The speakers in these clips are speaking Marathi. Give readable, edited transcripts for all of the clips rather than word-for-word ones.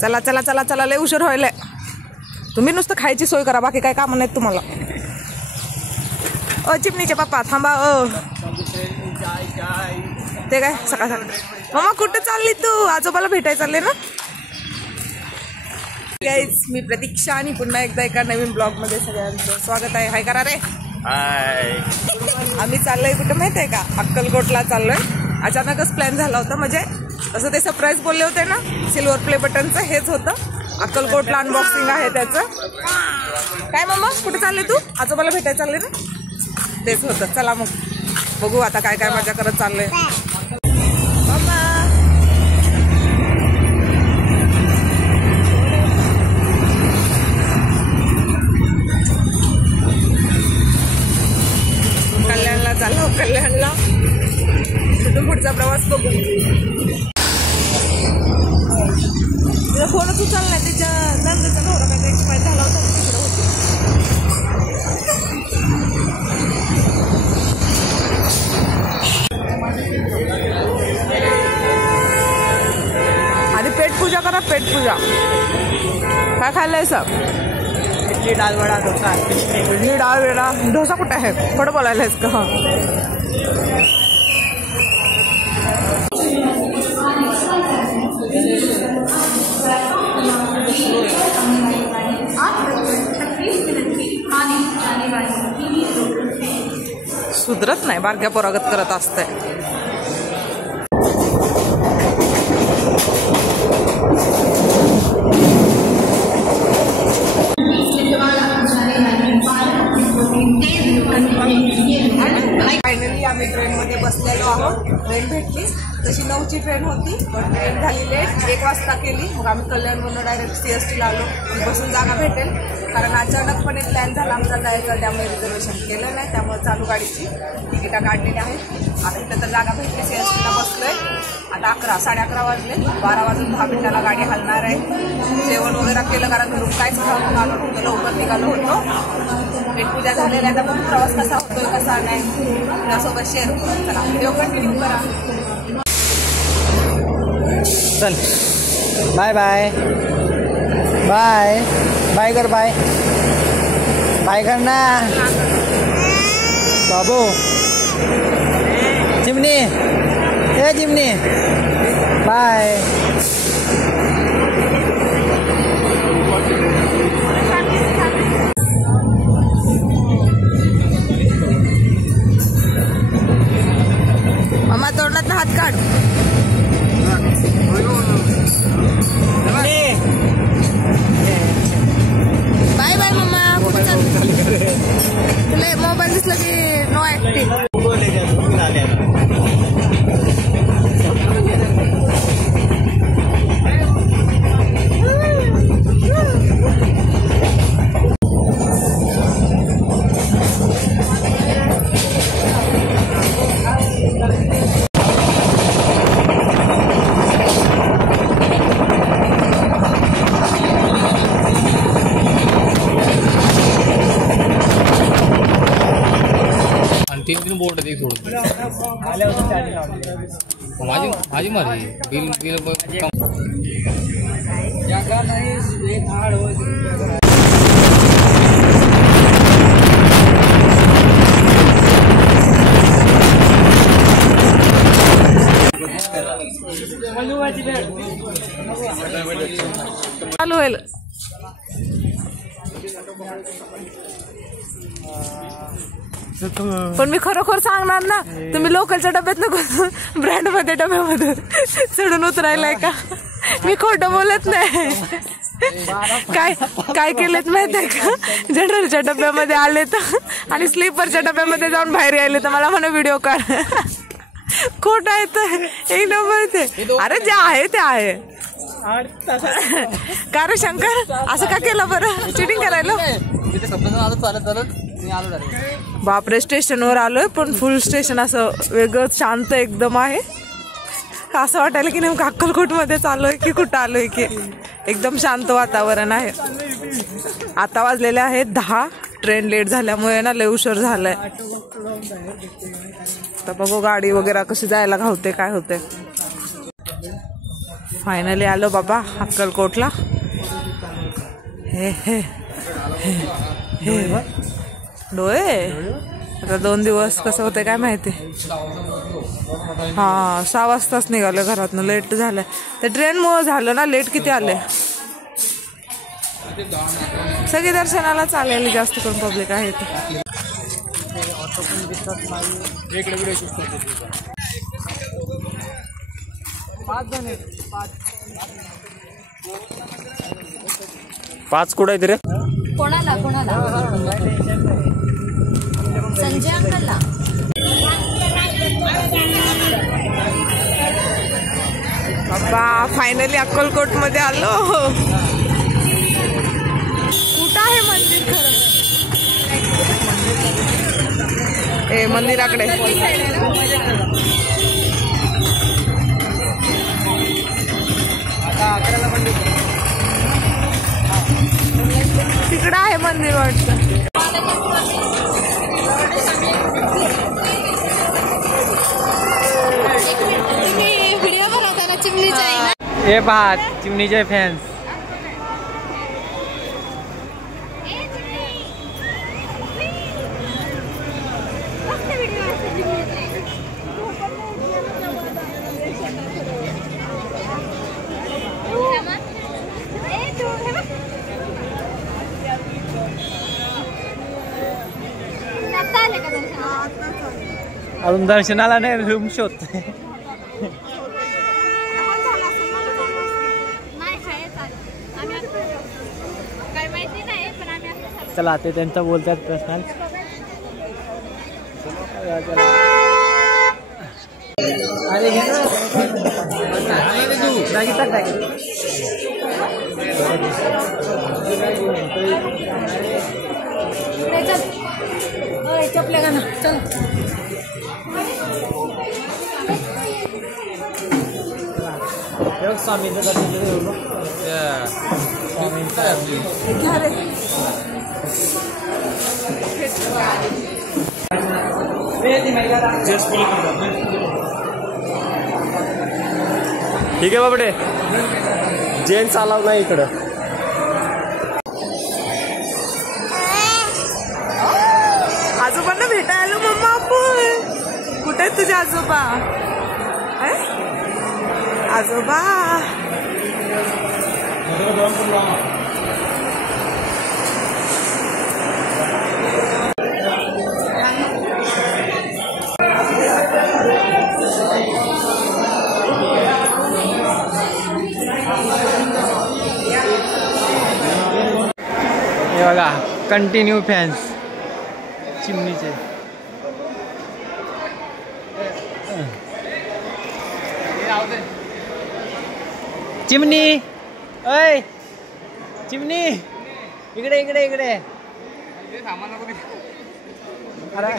चला चला चला चला, लय उशीर व्हायलाय. तुम्ही नुसतं खायची सोय करा, बाकी काय काम नाहीत तुम्हाला. चिमणीचे पप्पा थांबा. ते काय सकाळ सकाळ. मम्मा कुठे चालली तू? आजोबाला भेटायला चालले ना. गाईज, मी प्रतीक्षा आणि पुन्हा एकदा एका नवीन ब्लॉग मध्ये सगळ्यांचं स्वागत आहे. हाय करा रे. हाय. आम्ही चाललोय कुठं माहिती आहे का? अक्कलकोटला चाललोय. अचानकच प्लॅन झाला होता. म्हणजे तसं ते सरप्राईज बोलले होते ना, सिल्वर प्ले बटनचं हेच होतं. अक्कलकोटला अनबॉक्सिंग आहे त्याचं. काय मम्मा कुठे चालले तू? आजोबाला भेटायला चालले ना. तेच होतं. चला मग बघू आता काय काय मजा करत चाललोय. मम्मा कल्याणला चाललो. कल्याणला तिथून पुढचा प्रवास बघू. तिला फोनच उचलला नाही. तिच्या नंदीचा नवरा काय एक्सपायर झाला होता, तिकडे होती. आधी पेटपूजा करा. पेटपूजा. काय खायलाय सब? इडली डाळ वडा डोसा. इडली डाळ वडा डोसा कुठे आहे? थोडं बोलायलायस का? सुधरत नाही, बारक्या पोरागत करत असते. फायनली आम्ही ट्रेनमध्ये बसलेलो आहोत. ट्रेन भेटली. तशी 9ची ट्रेन होती, पण ट्रेन झाली लेट. 1 वाजता केली. मग आम्ही कल्याणवरून डायरेक्ट CSTला आलो. बसून जागा भेटेल, कारण अचानकपणे प्लॅन झाला आमचा जायचा, त्यामुळे रिझर्वेशन केलं नाही. त्यामुळे चालू गाडीची तिकिटा काढलेली आहेत. आता इथं तर जागा भेटली. CSTला बसलोय. आता 11 साडे 11 वाजले. 12 वाजून 10 मिनिटाला गाडी हलणार आहे. जेवण वगैरे केलं, कारण घरून काहीच खाऊन आलो नव्हतं. लवकर निघालो होतो. पेटपूजा झालेल्या. आता मग प्रवास कसा होतोय कसा नाही त्यासोबत शेअर करू. चला व्हिडिओ कंटिन्यू करा. चल बाय बाय बाय बाय कर. बाय बाय कर ना बाबू. चिमणी हे चिमणी बाय. मम्मा तोंडात हात काढ. बाय बाय मम्मा. कुठं चालली? तुला मोबाईल दिसला की नो ऍक्टिव्ह. तीन बोर्ड आहे सोडून माझी मारी बिल बिल चालू होईल. पण मी खरोखर सांगणार ना, तुम्ही लोकलच्या डब्यात नको ब्रँड मध्ये डब्यामध्ये चढून उतरायलाय का? मी खोटं बोलत नाही. काय काय केलेत माहितीये का? जनरलच्या डब्यामध्ये आले तर आणि स्लीपरच्या डब्यामध्ये जाऊन बाहेर यायले तर मला म्हणा व्हिडिओ काढ. खोट आहे तर एक नंबर ते. अरे जे आहे ते आहे. का रे शंकर असं का केलं बरं? चिटिंग करायला? बापरे, स्टेशनवर आलोय पण फुल स्टेशन असं वेगळंच शांत एकदम आहे. असं वाटायला की नेमकं अक्कलकोट मध्ये चाललोय की कुठं आलोय की. एकदम शांत वातावरण आहे. आता वाजलेले आहेत 10. ट्रेन लेट झाल्यामुळे ना लय उशीर झालाय. तर बघू गाडी वगैरे कशी जायला घावते काय होते. फायनली आलो बाबा अक्कलकोटला. हे हे हे डोळे आता 2 दिवस कसं होते काय माहिती. हा 6 वाजताच निघालो घरातनं. लेट झालं ते ट्रेनमुळं झालं ना. लेट किती आले. सगळी दर्शनाला चालेल. जास्त करून पब्लिक आहे. पाच कुठं आहेत रे. कोणाला संजय अंकलला. बाबा फायनली अक्कलकोट मध्ये आलो. कुठं आहे मंदिर खरं. ए मंदिराकडे तिकडं आहे मंदिर वाटतं. व्हिडिओ बनवताना चिमणीचा आहे ना. हे पहा चिमणीचे फॅन्स. अजून दर्शनाला नाही. रूम शोधते. चला ते त्यांचं बोलतात पर्सनल. अरे घे चपल्या का ना. चल स्वामींचं दर्शन. ठीक आहे बाबडे. जेंट्स अलाव नाही इकडं. आजोबांना भेटायला मम्मा आपण. कुठे आहेत तुझे आजोबा. आजोबा हे बघा कंटिन्यू फॅन्स चिमणीचे. चिमणी अय चिमणी इकडे इकडे इकडे. अरे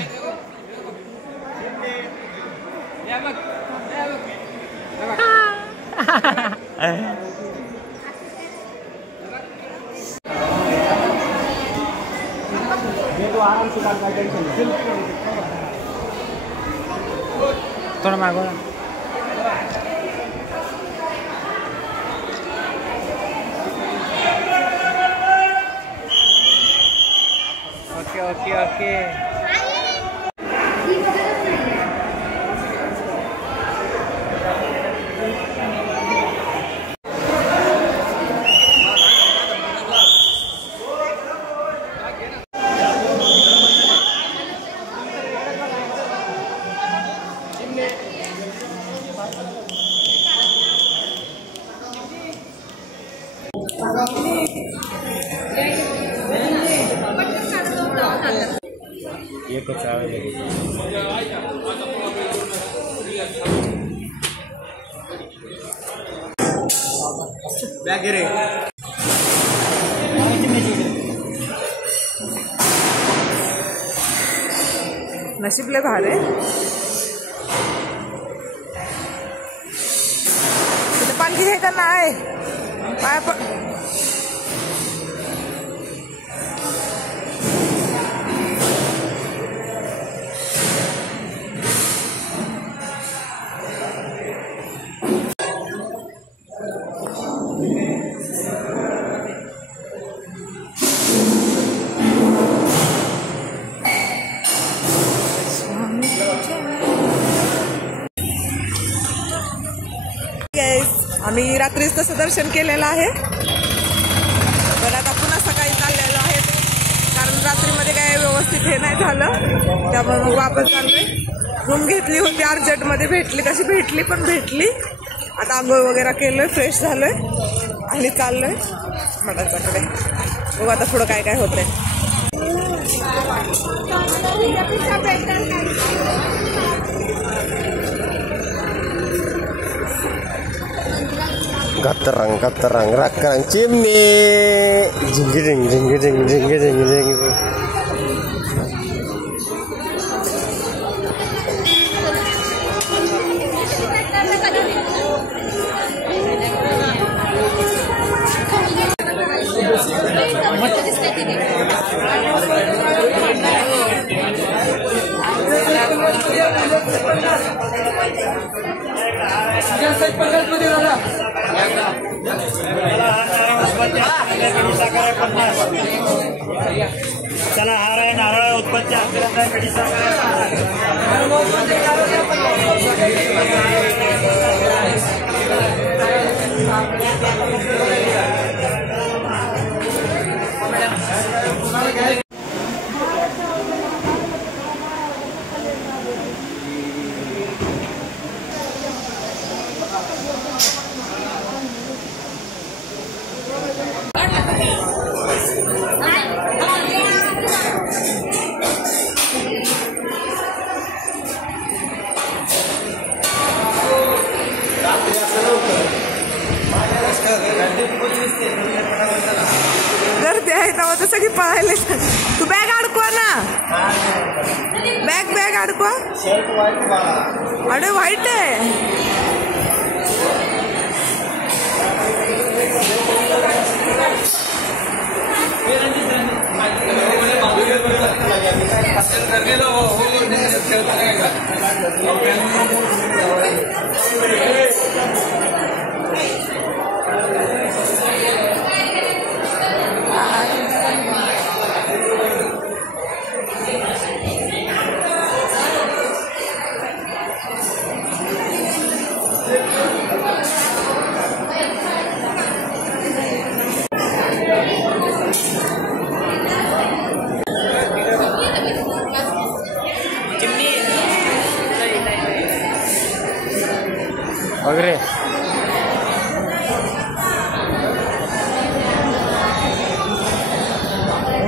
थोडा मागो ना. Okay okay okay. नशीबले भारे. तिथे पालखी घ्यायचं नाही. पाय पण आम्ही रात्रीच तसं दर्शन केलेलं आहे, पण आता पुन्हा सकाळी चाललेलो आहे, कारण रात्रीमध्ये काय व्यवस्थित हे नाही झालं, त्यामुळे मग वापस चाललोय. रूम घेतली होती अर्जंटमध्ये, भेटली कशी भेटली पण भेटली. आता आंघोळ वगैरे केलोय, फ्रेश झालोय आणि चाललोय मठाच्याकडे. बघू आता पुढं काय काय होतंय. गतरंग गतरंग रंग चिमणी झिंग झिंग झिंग झिंग झिंग झिंग झिंग. चला हार आहे, नारळ उत्पत्ती कधी गर्दी आहे तेव्हा तर सगळी पळायले. तू बॅग अडकवा ना, बॅग अडकवा. अरे व्हाईट आहे. वगैरे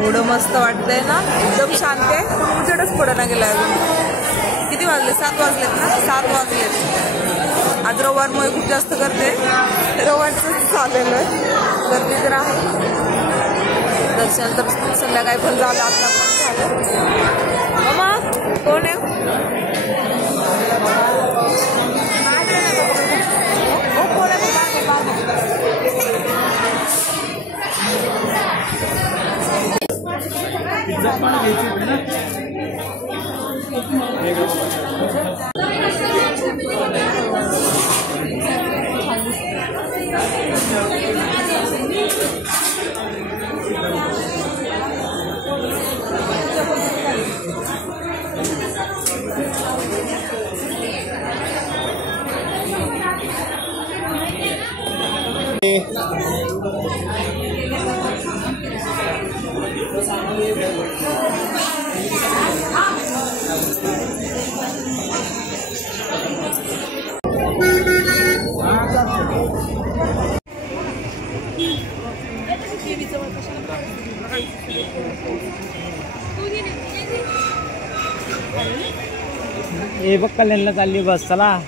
एवढं मस्त वाटतंय ना, एकदम शांत आहे. पण उजेडच पडना गेला अजून. किती वाजले? 7 वाजलेत ना, 7 वाजलेत. आज रविवारमुळे खूप जास्त गर्दी आहे. रविवारच चाललेलं आहे, गर्दी तर आहे. दर्शन तर संध्याकाळी पण झालं, आता पण झालं. मामा कोण आहे? हे बघ कल्याणला चालली बस. चला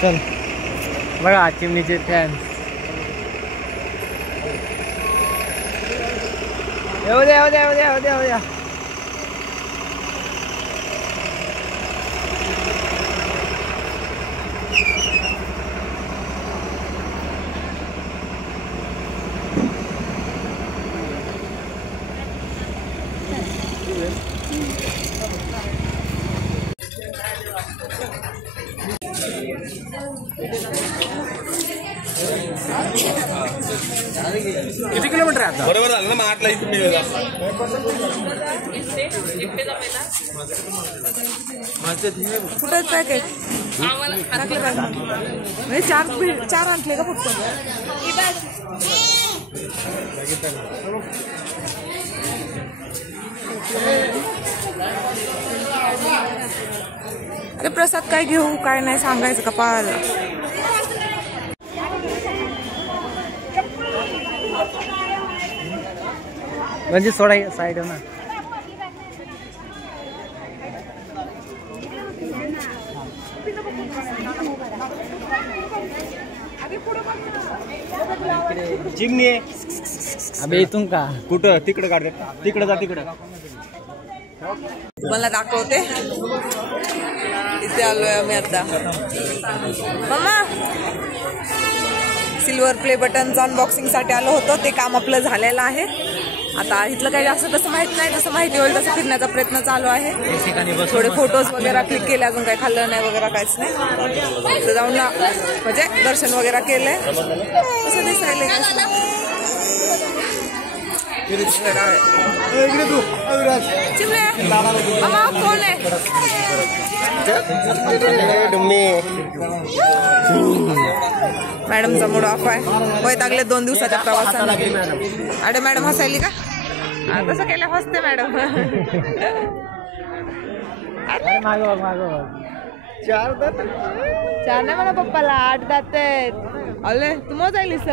चल. बघा चिमणीचे फॅन. येऊ द्या येऊ द्या येऊ द्या येऊ द्या येऊ द्या. किती किलोमीटर आहे आता? बरोबर झालं ना, मग 8ला इथून कुठे पॅकेट चार आणले का फक्त? अरे प्रसाद काय घेऊ काय नाही सांगायचं का पाहायला. म्हणजे सोडा साईड ना. चिमणी अबे इथून का कुठं तिकडं काढते तिकडं जा तिकडं. मला दाखवते इथे आलोय आम्ही आता. मम्मा सिल्वर प्ले बटनचं अनबॉक्सिंग साठी आलो होतो. ते काम आपलं झालेलं आहे. आता इथलं काही जास्त तसं माहित नाही. जसं माहिती होईल तसं फिरण्याचा प्रयत्न चालू आहे. थोडे फोटोज वगैरे क्लिक केले. अजून काही खाल्लं नाही वगैरे काहीच नाही. तर जाऊन ना म्हणजे दर्शन वगैरे केलंय. कसं दिसायलंय कोण आहे? मॅडमचा मूड ऑफ आहे. वैतागले 2 दिवसाच्या प्रवासाला. अरे मॅडम हसायली का? कसं केलं हसते मॅडम. चार नाही म्हणा पप्पाला 8 दात आहेत. अले तू मोजायलीस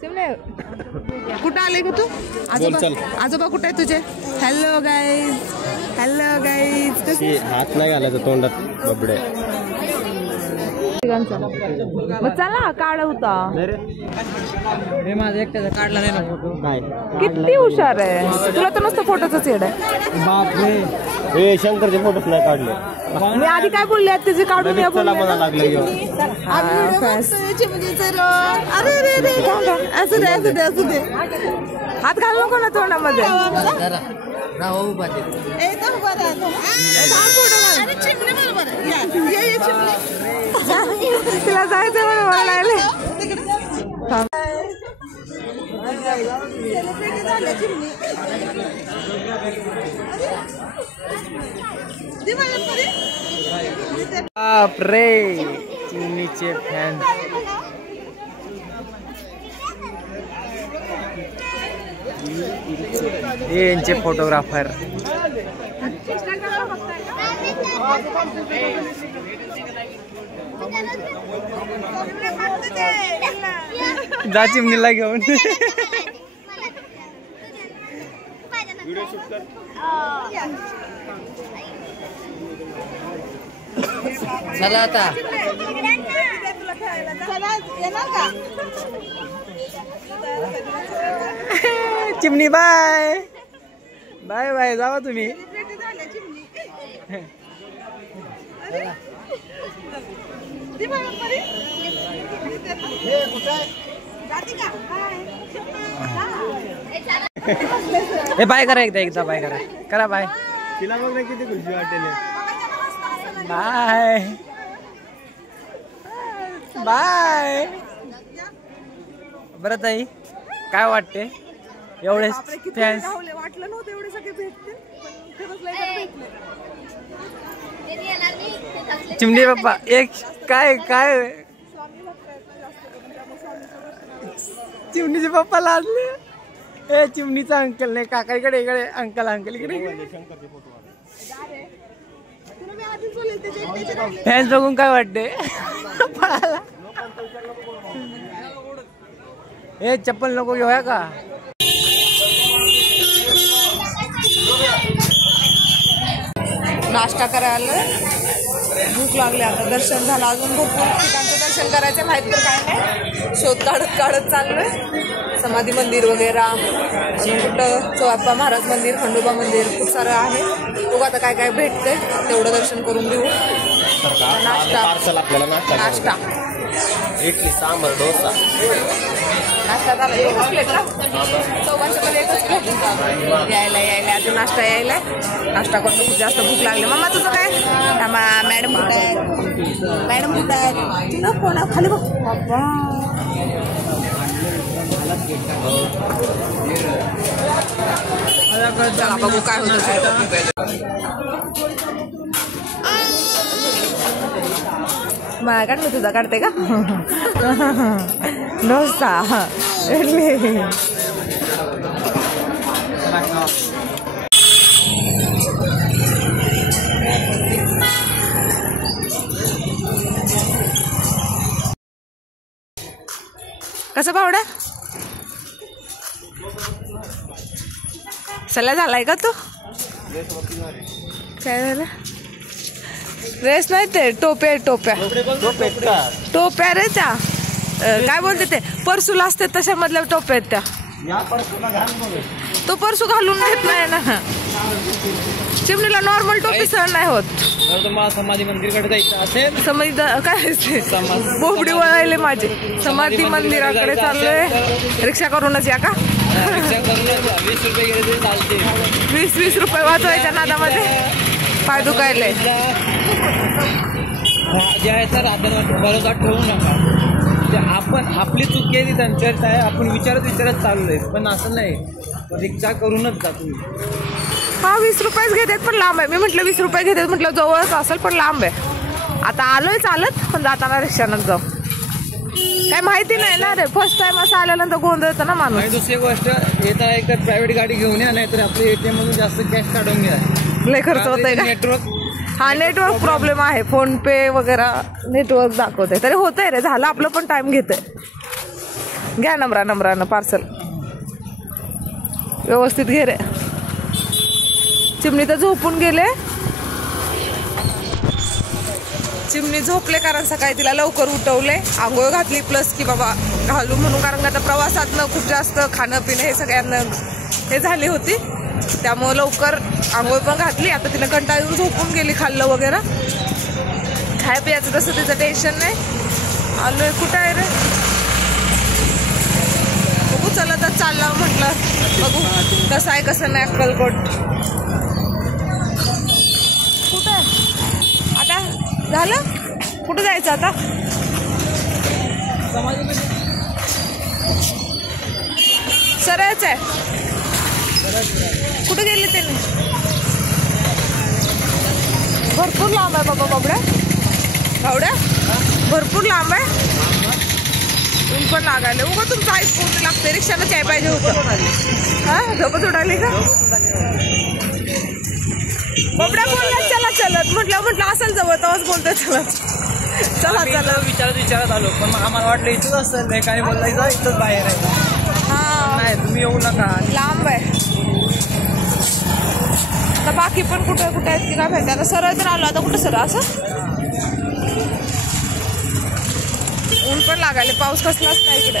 चिमणे. कुठं आले ग तू? आजोबा कुठे आहे तुझे? Hello guys. Hello guys. हात नाही घालायचं तोंडात बबडे. मग चला काढ होता. माझा एकट्याचा काढला नाही ना फोटो. काय किती हुशार आहे. तुला तर नुसतं फोटोच येड आहे. बापरे शंकरचे फोटोच नाही काढले. मी आधी काय बोलले त्याचे काढून या बोलले. असू दे हात घाल नको ना तोंडामध्ये. तिला जायचं म्हणून म्हणाले. बापरे चिमणीचे फॅन. यांचे फोटोग्राफर. जा चिमणीला घेऊन. चला आता चिमणी बाय बाय बाय. जावा तुम्ही. हे बाय करा एकदा बाय करा बाय. तिला बघ ना किती खुशी वाटेल. Bye bye. बरं ताई काय वाटते एवढे फॅन्स? वाटलं नव्हतं एवढे सगळे भेटतील. चिमणी बाप्पा एक काय चिमणीचे पप्पा लाजले. ए चिमणीचा अंकल नाही काका इकडे अंकल इकडे. फॅन्स बघून काय वाटते? हे चप्पल नको घेऊया का? नाश्ता करायला भूक लागली. आता दर्शन झालं. अजून भरपूर ठिकाणचं दर्शन करायचं माहित तर काय नाही. शोध काढत चाललोय. समाधी मंदिर वगैरे अजून कुठं चोआप्पा महाराज मंदिर, खंडोबा मंदिर खूप सारं आहे. बघू आता काय काय भेटतंय तेवढं दर्शन करून घेऊ. नाश्ता इडली सांबर डोसा नाश्ता झाला. एकच प्लेट का? चौघांच्या कडे एकच प्लेट. यायला अजून नाश्ता यायलाय. नाश्ता करतो. खूप जास्त भूक लागली. मम्मा तुझं काय? मॅडम कुठे आहे? तुला कोणा खाली बघ बाबा. चला बघू काय होतं. मला काढ, मी तुझा काढते का डोसा इडली. कसं पावडा सल्ला झालाय का तू? काय झालं? ड्रेस नाही ते टोप्या टोप्या टोप्या रे त्या काय बोलते ते परसूला असते तशामधल्या टोप्या आहेत त्या. तो परसू घालून घेत नाही ना. चिमणीला नॉर्मल टोपी सहन नाही होत. समाधी मंदिरकडे जायचं असेल, समाधी काय असते बोबडी वळायले माझे. समाधी मंदिराकडे चाललोय. रिक्षा करूनच या का? 20 रुपये गेले तरी चालते. 20 रुपये वाचवायच्या नादामध्ये पाय दुखायले. जे आहे तर भरोसा ठेवू नका. ते आपण आपली चूक केली त्यांच्यात आहे, आपण विचारत चाललोय, पण असं नाही. रिक्षा करूनच जा तुम्ही. हा 20 रुपयेच घेतात पण लांब आहे. मी म्हटलं 20 रुपये घेतात म्हटलं जवळच असेल पण लांब आहे. आता आलोय चालत पण जाताना रिक्षानच जाऊ. काय माहिती नाही ना रे, फर्स्ट टाइम असं आल्यानंतर गोंधळ येतं ना माणूस. आणि दुसरी गोष्ट येता एक तर प्रायव्हेट गाडी घेऊन या, नाहीतर आपले ATM मधून जास्त कॅश काढून घ्या. लय खर्च होतंय. नेटवर्क हा नेटवर्क प्रॉब्लेम आहे. फोन पे वगैरे नेटवर्क दाखवते तरी होतंय रे. झालं आपलं पण टाइम घेतंय. घ्या नम्रानं पार्सल व्यवस्थित घे रे. चिमणी तर झोपून गेले. चिमणी झोपले कारण सकाळी तिला लवकर उठवले, आंघोळ घातली, प्लस की बाबा घालू म्हणून, कारण आता प्रवासातनं खूप जास्त खाणं पिणं हे सगळ्यांना हे झाली होती, त्यामुळे लवकर आंघोळ पण घातली. आता तिला कंटाळून झोपून गेली. खाल्लं वगैरे खाय पियाचं तसं तिचं टेन्शन नाही. आलोय कुठं आहे रे बघू. चलतच चालला म्हटलं बघू कसं आहे कसं नाही. अक्कलकोट कुठं आहे आता? झालं कुठं जायचं आता? सरळच आहे. कुठे गेले त्यांनी? भरपूर लांब आहे बाबा. बावड्या भरपूर लांब आहे. ऊन पण लागायला. उगा तुमचं ऐकून लागते. रिक्षानं चाय पाहिजे होतं. हा झोपत उडाली का? बाबड्या बोलला चला चलत. म्हटलं असेल जवळ तेव्हाच बोलतोय चला चला. विचारत आलो, पण मग आम्हाला वाटलं इथंच असेल. काही बोलायचं इथंच बाहेर आहे. हा नाही तुम्ही येऊ नका, लांब आहे. आता बाकी पण कुठे आहेत की काय माहिती. आता सरळ तर आलो. आता कुठं सरळ असं ऊन पण लागायला. पाऊस कसलाच नाही इकडे.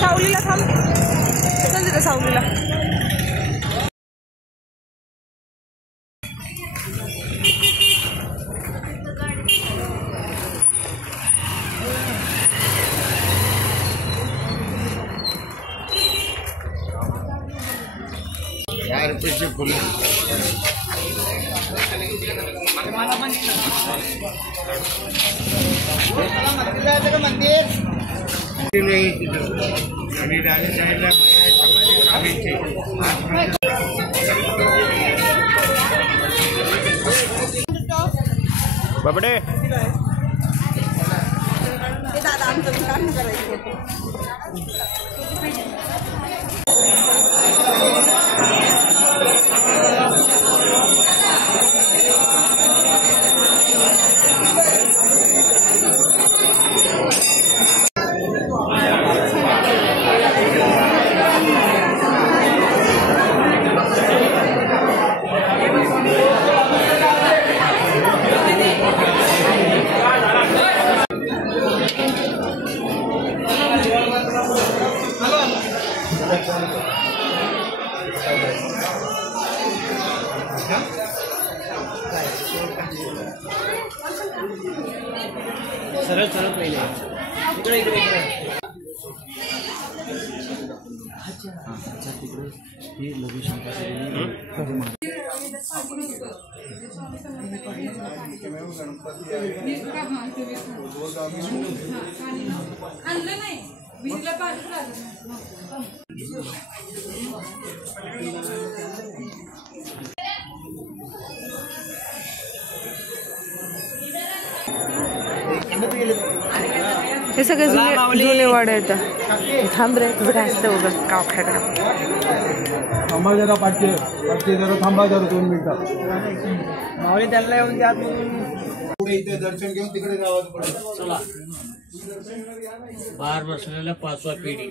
सावलीला थांब. चल तिथे सावलीला. बापडे दादा आमचं काम करायचं. सरळ पहिले इकडे इकडे तिकडे हे लघु हे सगळे जुने वाडे आहेत. थांब रे, तुझं काय असतं बघ काव खायला. थांबा जरा पाचशे जरा थांबा जरा 2 मिनिटं. मावळी त्यांना येऊन द्या. इथे दर्शन घेऊन तिकडे गावात पडत. चला बाहेर बसलेल्या 5वा पिढी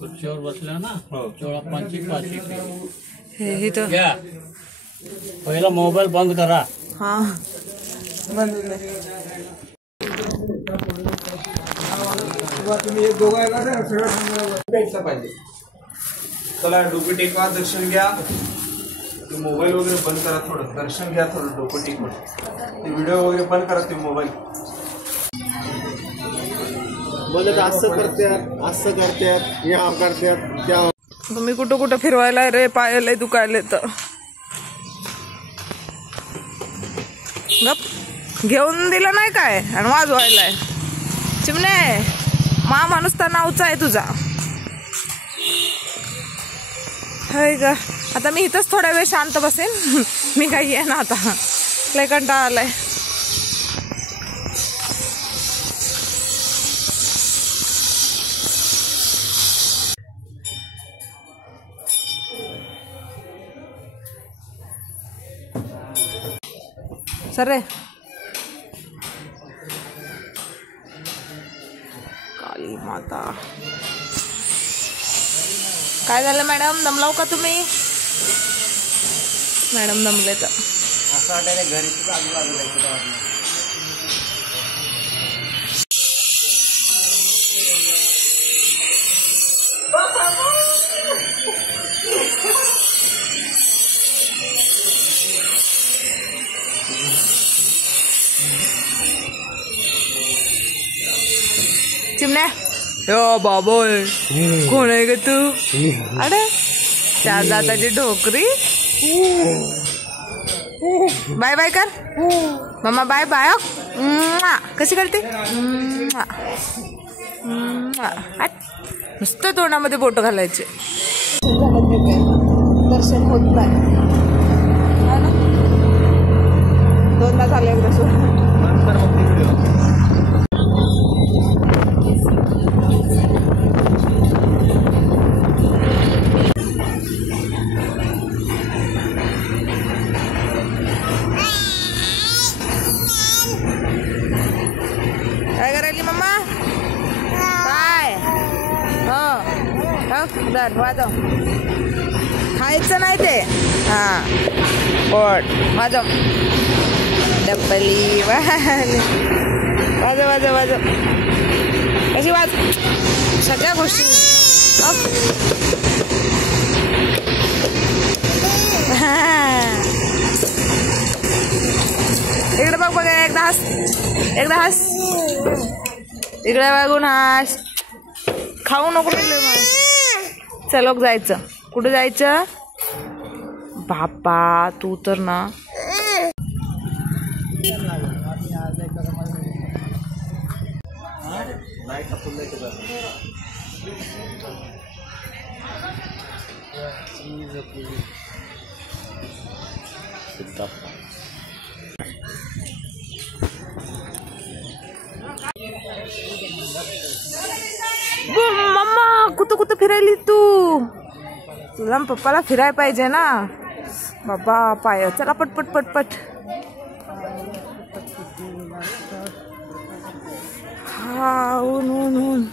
खुर्चीवर बसल्या ना चोळाप्पांची 5वी पिढी घ्या. पहिला मोबाईल बंद करा. हा बंद. तुम्ही एक दोघं आहे का सगळं भेटलं पाहिजे. चला डोकं टेकवा, दर्शन घ्या. मोबाईल वगैरे बंद करा, थोडं दर्शन घ्या, थोडं डोकं टेकवा. ते व्हिडिओ वगैरे बंद करा. ते मोबाईल बोलत असं करतात या करतात त्या. तुम्ही कुठं कुठं फिरवायला रे, पायाला दुखायला तर गप घेऊन दिलं नाही काय आणि वाजवायलाय. चिमणे मा माणूस तर नावचा आहे तुझा. हाय का, आता मी इथंच थोड्या वेळ शांत बसेन. मी काही आहे ना आता, लय कंटाळा आलाय. सर रे, काली माता. काय झालं मॅडम, दमलाव का तुम्ही? मॅडम दमले तर असं वाटायला घरी आजूबाजूला. चिमण्या यो बाबोय, कोण आहे ग तू? अरे त्या दाताची ढोकरी. बाय बाय कर मम्मा, बाय बाय. कशी करते? नुसतं तोंडामध्ये बोट घालायचे. दर्शन होत नाही, 2दा झाले दर्शन. काय करायली मम्मा? काय हो वाजव. खायचं नाही ते. हा पोट वाजव. डब्बली वाजव वाजव वाजव. कशी वाज, सगळ्या गोष्टी. इकडे बघ बघ, एकदा हस, एकदा हस. इकडे बघून हस. खाऊ नको. चल जायचं. कुठे जायचं बापा, तू तर ना. मम्मा कुठं कुठं फिरायली तू? तुला पप्पाला फिरायला पाहिजे ना बाबा. पाय चला पटपट पटपट. हा ऊन ऊन ऊन.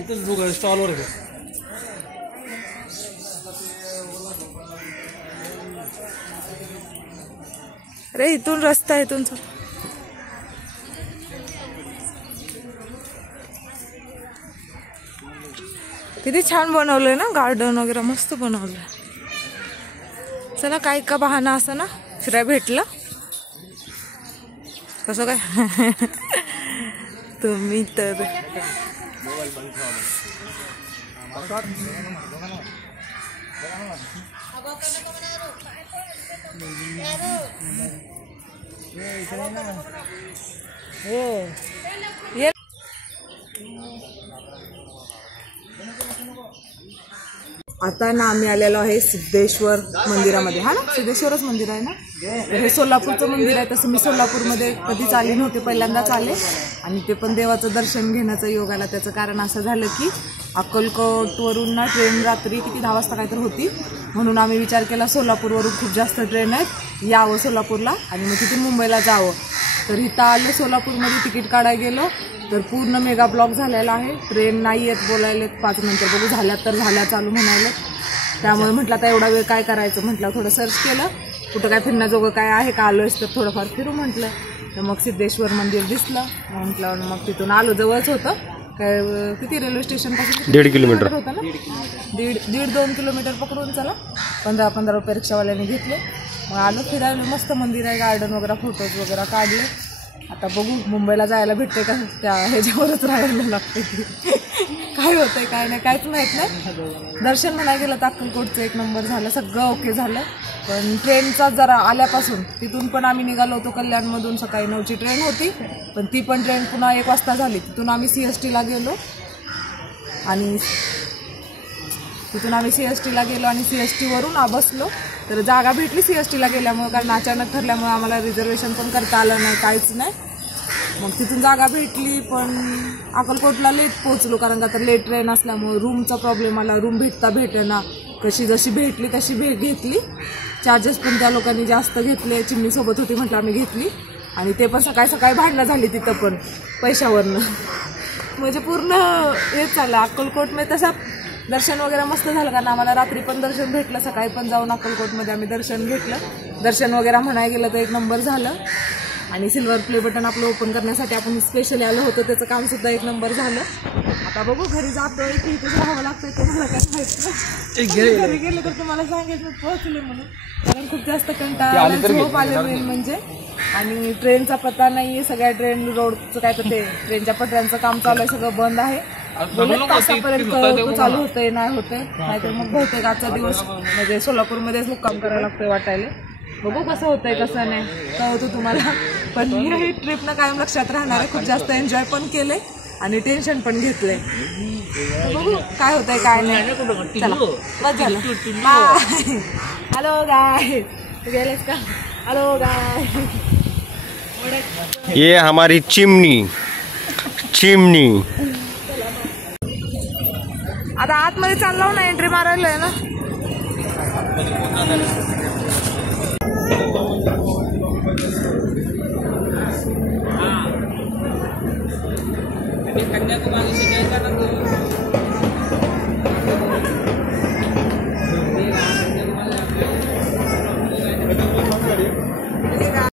इथंच बघ स्टॉलवर आहे. अरे इथून रस्ता आहे इथून. किती छान बनवलंय ना, गार्डन वगैरे मस्त बनवलंय. चला काय का बहाना असं ना फिराय भेटलं. कसं काय तुम्ही तर ये. आता ना आम्ही आलेलो आहे सिद्धेश्वर मंदिरामध्ये. हा ना, सिद्धेश्वरच मंदिर आहे ना. हे सोलापूरचं मंदिर आहे. तसं मी सोलापूरमध्ये कधीच आले नव्हते, पहिल्यांदाच आले. आणि ते पण देवाचं दर्शन घेण्याचं योग आला. त्याचं कारण असं झालं की अक्कलकोटवरून ना ट्रेन रात्री किती 10 वाजता काहीतरी होती, म्हणून आम्ही विचार केला सोलापूरवरून खूप जास्त ट्रेन आहेत, यावं सोलापूरला आणि मग तिथून मुंबईला जावं. तर इथं आलं, सोलापूरमध्ये तिकीट काढायला गेलो तर पूर्ण मेगा ब्लॉक झालेला आहे. ट्रेन नाही येत, बोलायला 5 नंतर बघू, झाल्यात तर झाल्या चालू म्हणाले. त्यामुळे म्हटलं आता एवढा वेळ काय करायचं, म्हटलं थोडं सर्च केलं कुठं काय फिरण्याजोगं काय आहे का, आलोयच तर थोडंफार फिरू म्हटलं. तर मग सिद्धेश्वर मंदिर दिसलं, म्हटलं मग तिथून आलो. जवळच होतं काय, किती रेल्वे स्टेशनपासून 1.5 किलोमीटर होतं ना, 1.5-2 किलोमीटर पकडून चला. 15 रुपये रिक्षावाल्याने घेतले. मग आलो फिरायला. मस्त मंदिर आहे, गार्डन वगैरे, फोटोज वगैरे काढले. आता बघू मुंबईला जायला भेटते का, त्या ह्याच्यावरच राहायला लागते की काय होतंय काय नाही काहीच माहीत नाही. दर्शन म्हणायला गेलं तर अक्कलकोटचं 1 नंबर झालं, सगळं ओके झालं. पण ट्रेनचा जरा आल्यापासून, तिथून पण आम्ही निघालो होतो कल्याणमधून, सकाळी 9ची ट्रेन होती, पण ती पण ट्रेन पुन्हा 1 वाजता झाली. तिथून आम्ही CSTला गेलो आणि CSTवरून बसलो. तर जागा भेटली CSTला गेल्यामुळं, कारण अचानक ठरल्यामुळे आम्हाला रिझर्वेशन पण करता आलं नाही, काहीच नाही. मग तिथून जागा भेटली, पण अक्कलकोटला लेट पोहोचलो, कारण का तर लेट ट्रेन असल्यामुळे रूमचा प्रॉब्लेम आला. रूम भेटेना, कशी जशी भेटली तशी घेतली. चार्जेस पण त्या लोकांनी जास्त घेतले. चिमणीसोबत होती म्हटलं आम्ही घेतली, आणि ते पण सकाळी भांडणं झाली तिथं पण पैशावरनं. म्हणजे पूर्ण हेच चाललं. अक्कलकोटमध्ये तसं दर्शन वगैरे मस्त झालं, कारण आम्हाला रात्री पण दर्शन भेटलं, सकाळी पण जाऊन अक्कलकोटमध्ये आम्ही दर्शन घेतलं. दर्शन वगैरे म्हणायला गेलं तर 1 नंबर झालं. आणि सिल्वर प्ले बटन आपलं ओपन करण्यासाठी आपण स्पेशली आलो होतो, त्याचं कामसुद्धा 1 नंबर झालं. आता बघू घरी जातोय की इथेच राहावं लागतंय ते मला काय माहित नाही. घरी गेलं तर तुम्हाला सांगेल मी पोहोचले म्हणून, कारण खूप जास्त कंटाळा, झोप आले मेन म्हणजे. आणि ट्रेनचा पत्ता नाही आहे, सगळ्या ट्रेन रोडचं काय तर ते ट्रेनच्या पटऱ्यांचं काम चालू आहे, सगळं बंद आहे. 2 तासापर्यंत चालू होतंय नाही होतंय, नाहीतर मग बहुतेक आजचा दिवस म्हणजे सोलापूरमध्येच मुक्काम करायला लागतोय वाटायला. बघू कसं होतंय कसं नाही कळवतो तुम्हाला. पण ही ट्रिपनं कायम लक्षात राहणार आहे. खूप जास्त एन्जॉय पण केले आणि टेन्शन पण घेतलंय. बघू काय होतंय काय नाही. चला बस झालं, बाय. हॅलो गाय, गेलेस का? हॅलो गाय. ये हमारी चिमनी. आता आतमध्ये चाललो ना, एंट्री मारायला आहे ना. कन्याकुमारी से